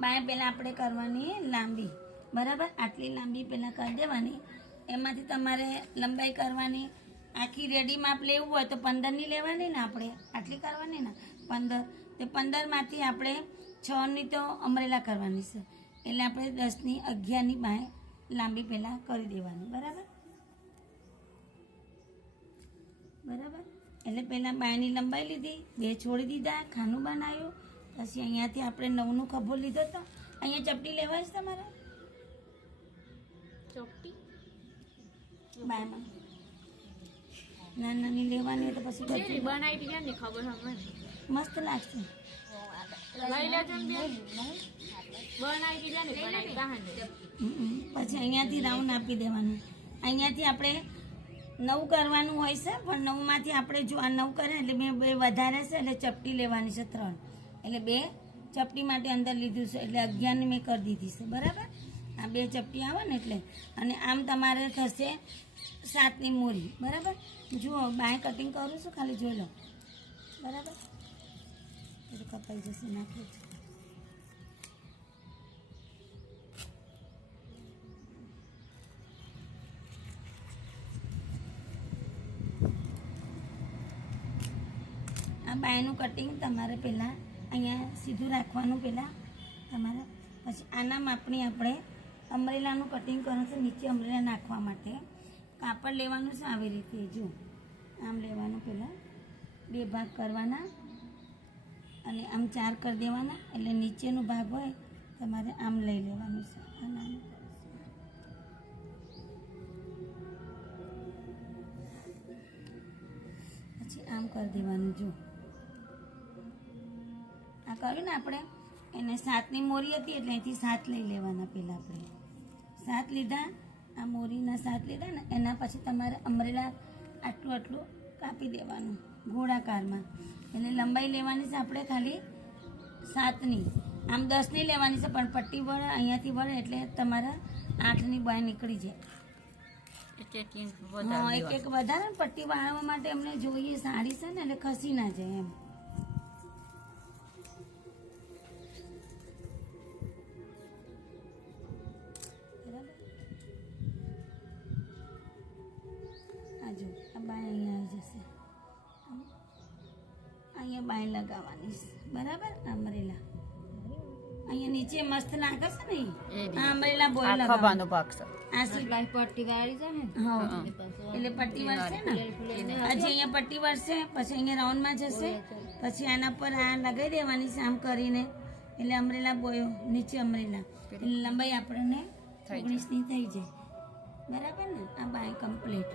By પહેલાં આપણે કરવાની લાંબી, બરાબર? આટલી લાંબી પહેલાં કરી દેવાની. એમાંથી તમારે લંબાઈ કરવાની. આખી રેડી માપ લેવું હોય તો 15ની લેવાની ને, આપણે આટલી કરવાની ને 15. તે 15માંથી આપણે 6ની તો અમરેલા કરવાની છે, એટલે આપણે 10ની 11ની બાય લાંબી પહેલાં કરી દેવાની, બરાબર? બરાબર. એટલે પહેલાં બાયની લંબાઈ લીધી, 2 છોડી દીધા, ખાનું બનાવ્યું. પછી અહીંયાથી આપણે 9નો ખભો લીધો તો અહીંયા ચપટી લેવાય છે તમારે ચોપટી બાયમાં નાની લેવાની હોય તો પછી જેની બનાવી દીધી ને ખબર હમણાં મસ્ત લાગશે. લઈ લેજો ને બેન બનાવી દીધા ને બનાવી કહાને પછી અહીંયાથી રાઉન્ડ આપી દેવાનું. અહીંયાથી આપણે 9 કરવાનું હોય છે, પણ 9માંથી આપણે જો આ 9 કરે એટલે મેં 2 વધારે છે, એટલે ચપટી લેવાની છે 3, એટલે 2 ચપટી માટે અંદર લીધું છે, એટલે 11ની મેં કરી દીધી છે, બરાબર? આ 2 ચપટી આવે ને એટલે. અને આમ તમારે થશે 7ની મોરી, બરાબર? જુઓ બાય કટિંગ કરું છું, ખાલી જોઈ લો, બરાબર? એટલે કપાઈ જશે, નાખી છે. આ બાયનું કટિંગ તમારે પહેલાં અહીંયા સીધું રાખવાનું, પહેલાં તમારે. પછી આના માપની આપણે અમરેલાનું કટિંગ કરવાનું છે, નીચે અમરેલા નાખવા માટે કાપડ લેવાનું છે આવી રીતે. જો આમ લેવાનું, પહેલાં 2 ભાગ કરવાના અને આમ 4 કરી દેવાના, એટલે નીચેનો ભાગ હોય તમારે આમ લઈ લેવાનું છે. પછી આમ કરી દેવાનું. જો આ કર્યું ને આપણે, એને 7ની મોરી હતી એટલે અહીંથી 7 લઈ લેવાના. પહેલાં આપણે 7 લીધા, આ મોરીના 7 લીધા ને, એના પછી તમારે અમરેલા આટલું આટલું કાપી દેવાનું ગોળાકારમાં. એટલે લંબાઈ લેવાની છે આપણે ખાલી 7ની. આમ 10ની લેવાની છે, પણ પટ્ટી વળે અહીંયાથી વળે એટલે તમારા 8ની બહાર નીકળી જાય. હા, એક વધારે પટ્ટી વાળવા માટે અમને જોઈએ સાડી છે ને, એટલે ખસી ના જાય એમ. આ જો આ બાય અહીંયા આવી જશે, અહીંયા બાય લગાવવાની છે, બરાબર? અમરેલા અહીંયા નીચે મસ્ત લાગે છે ને, આ અમરેલા બોય લગાવવાનો ભાગ છે. આ સિલાઈ પટ્ટી વાળી છે ને, હા, એટલે પટ્ટી વળશે ને. હજી અહીંયા પટ્ટી વળશે, પછી અહીંયા રાઉન્ડમાં જશે, પછી આના પર આ લગાવી દેવાની છે આમ કરીને, એટલે અમરેલા બોયો નીચે અમરેલા, એટલે લંબાઈ આપણને 19ની થઈ જાય, બરાબર ને? આ બાય કમ્પ્લીટ.